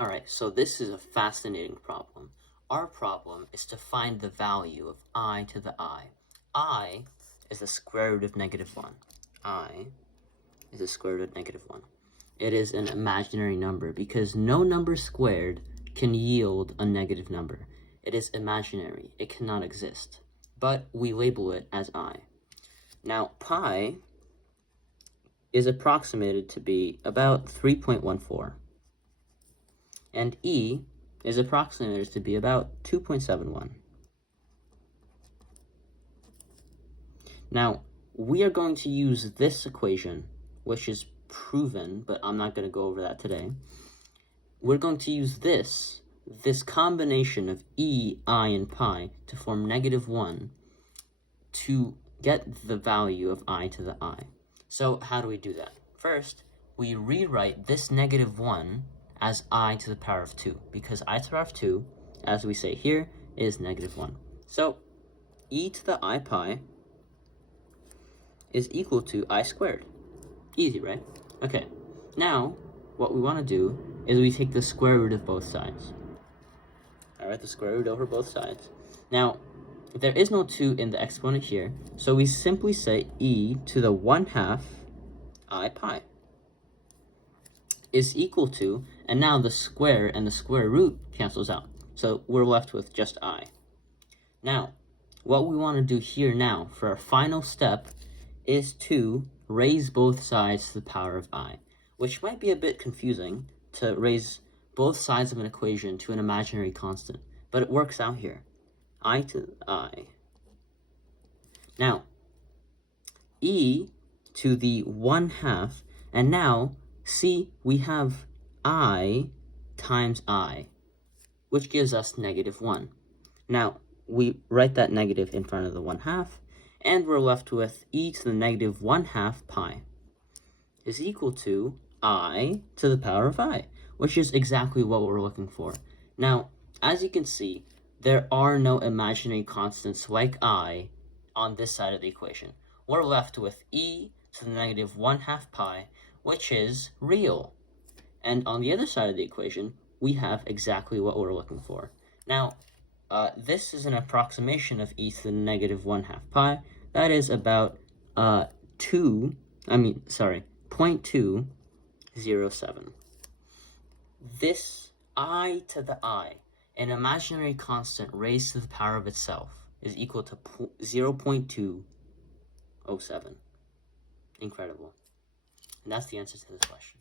Alright, so this is a fascinating problem. Our problem is to find the value of I to the I. I is the square root of -1. I is the square root of -1. It is an imaginary number because no number squared can yield a negative number. It is imaginary. It cannot exist. But we label it as I. Now, pi is approximated to be about 3.14. And E is approximated to be about 2.71. Now, we are going to use this equation, which is proven, but I'm not going to go over that today. We're going to use this combination of E, I, and pi to form -1 to get the value of I to the I. So how do we do that? First, we rewrite this -1 as I to the power of 2, because I to the power of 2, as we say here, is -1. So e to the I pi is equal to I squared. Easy, right? Okay, now what we want to do is we take the square root of both sides. All right, the square root over both sides. Now, there is no 2 in the exponent here, so we simply say e to the 1/2 I pi is equal to, and now the square and the square root cancels out. So we're left with just I. Now, what we want to do here now for our final step is to raise both sides to the power of I, which might be a bit confusing to raise both sides of an equation to an imaginary constant, but it works out here. I to I. Now, e to the 1/2, and now see, we have I times I, which gives us -1. Now, we write that negative in front of the 1/2, and we're left with e to the -1/2 pi is equal to I to the power of I, which is exactly what we're looking for. Now, as you can see, there are no imaginary constants like I on this side of the equation. We're left with e to the -1/2 pi, which is real. And on the other side of the equation, we have exactly what we're looking for. Now, this is an approximation of e to the -1/2 pi. That is about 0.207. This I to the I, an imaginary constant raised to the power of itself, is equal to 0.207. Incredible. And that's the answer to this question.